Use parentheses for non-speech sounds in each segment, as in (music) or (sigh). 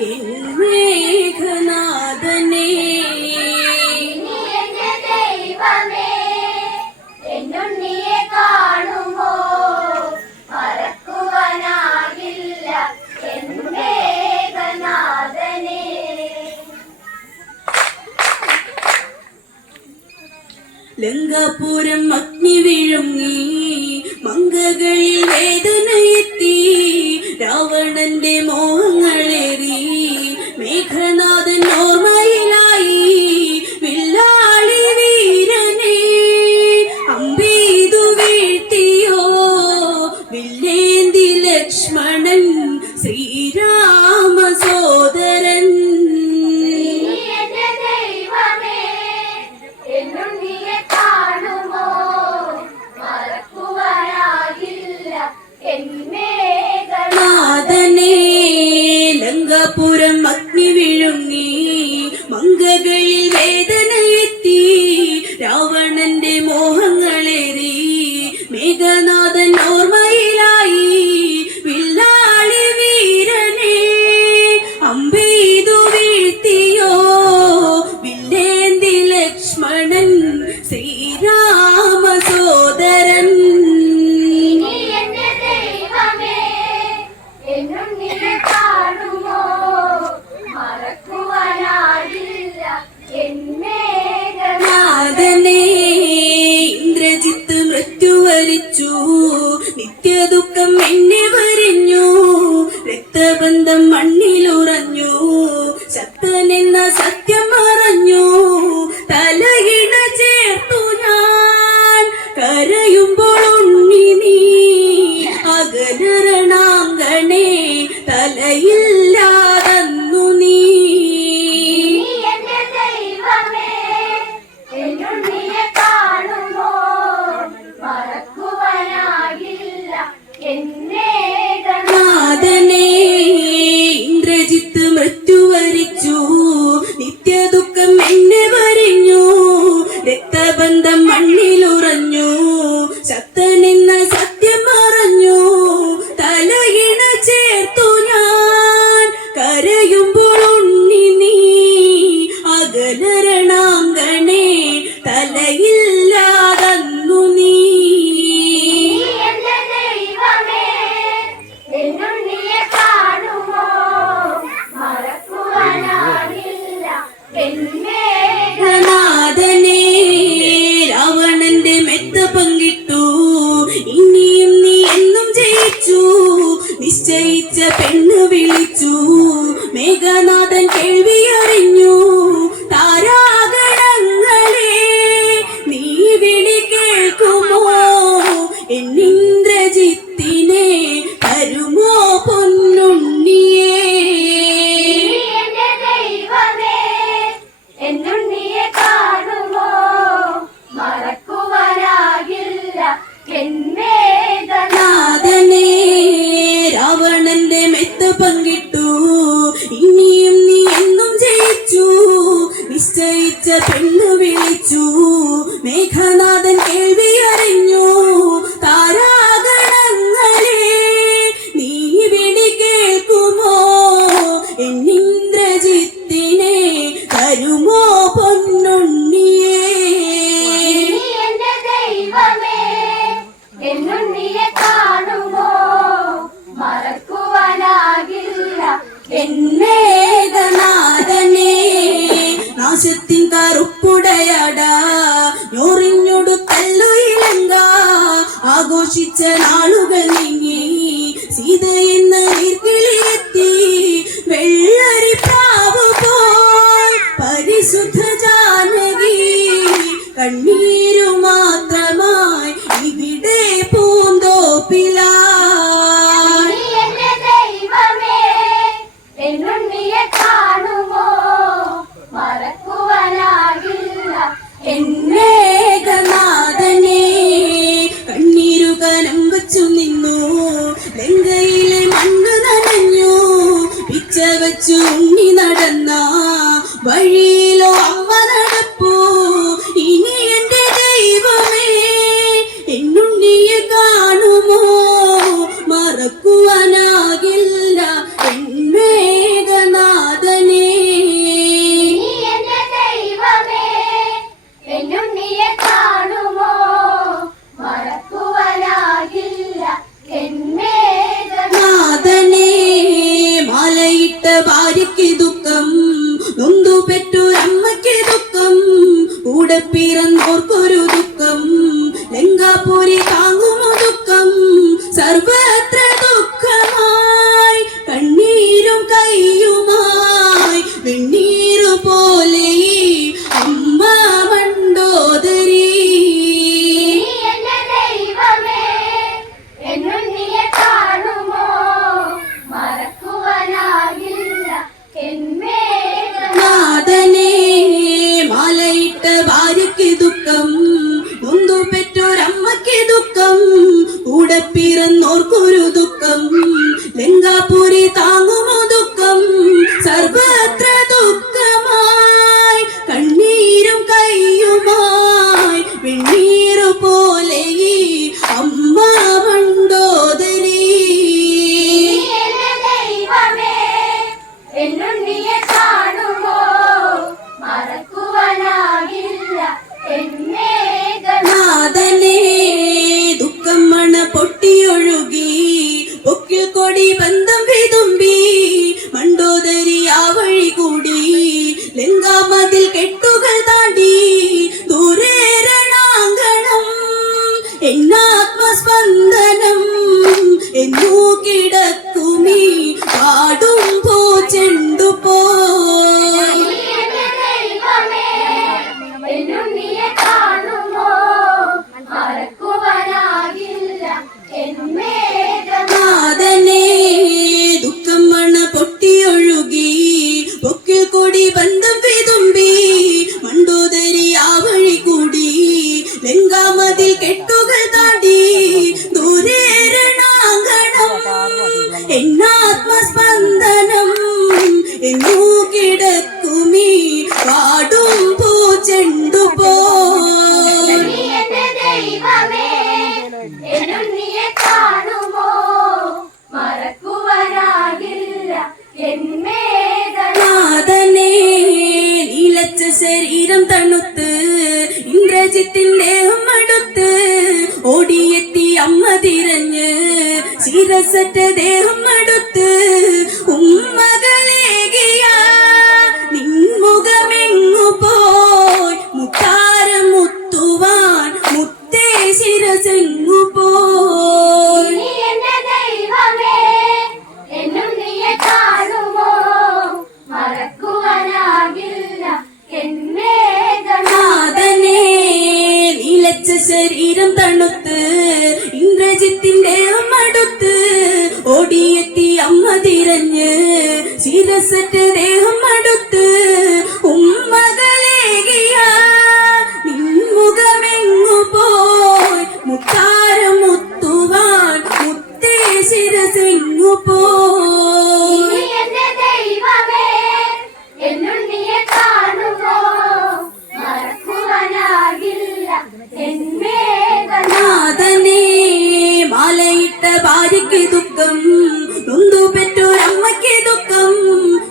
മേഘനാഥനെ. ദൈവമേ എന്നുണ്ണിയെ കാണുമോ? മറക്കുവാനാകില്ല മേഘനാഥനെ. ലങ്കാപുരം അഗ്നി വിഴുങ്ങി മങ്കകളിൽ വേദനയെത്തി. രാവണന്റെ മോഹങ്ങളേറി മേഘനാഥനോ இந்த மண்ணில் ജയിച്ച പെണ്ണ് വിളിച്ചു. (laughs) hit ഉമ്മടുത്ത് ഉമ്മകളേകിയ. നിൻമുഖമെങ്ങു പോയ്? മുത്താരം മുത്തുവാൻ മുത്തേ ശിരസെങ്ങു പോയി? ശരീരം തണുത്ത് ഇന്ദ്രജിത്തിന്റെ മടുത്ത് ഓടിയ അമ്മ തിരഞ്ഞ് ശിരസറ്റ് ദേഹം അടുത്ത് ഉമ്മകളേകിയ നിൻമുഖമെങ്ങു പോയി? മുത്താരം മുത്തുവാൻ മുത്തേ ശിരസെങ്ങു പോയി. നാഥനേ മലയിട്ട ഭാര്യയ്ക്ക് ദുഃഖം. നൊന്തു പെറ്റൊരമ്മയ്ക്ക് ദുഃഖം.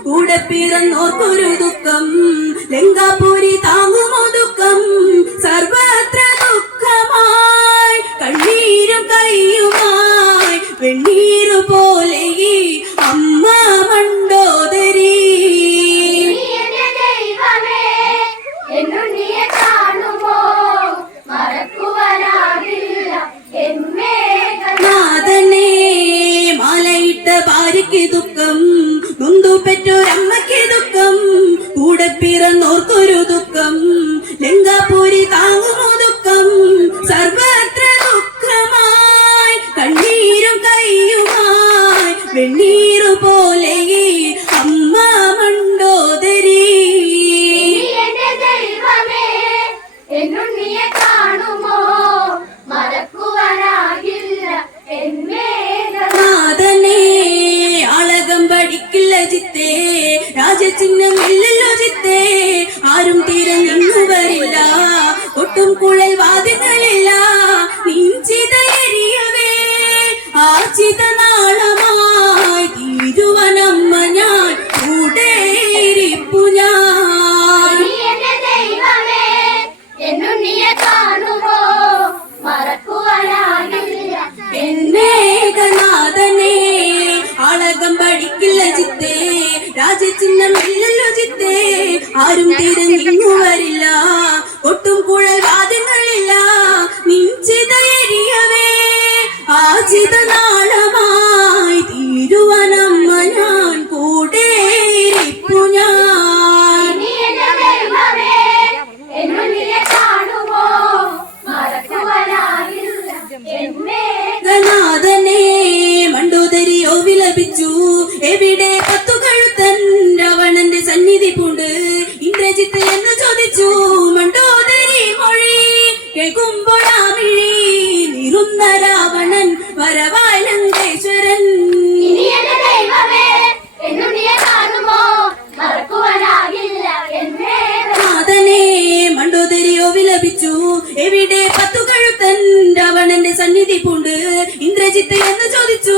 കൂടെ പിറന്നോർക്കൊരു ദുഃഖം. ലങ്കാപൂരി താങ്ങു 都跟。ചിത്തേ നാളമായി തിരുവനമ്മ ഞാൻ ചിത്തേ ആരും തിരഞ്ഞു സന്നിധി പൂണ്ട് ഇന്ദ്രജിത്ത് എന്ന് ചോദിച്ചു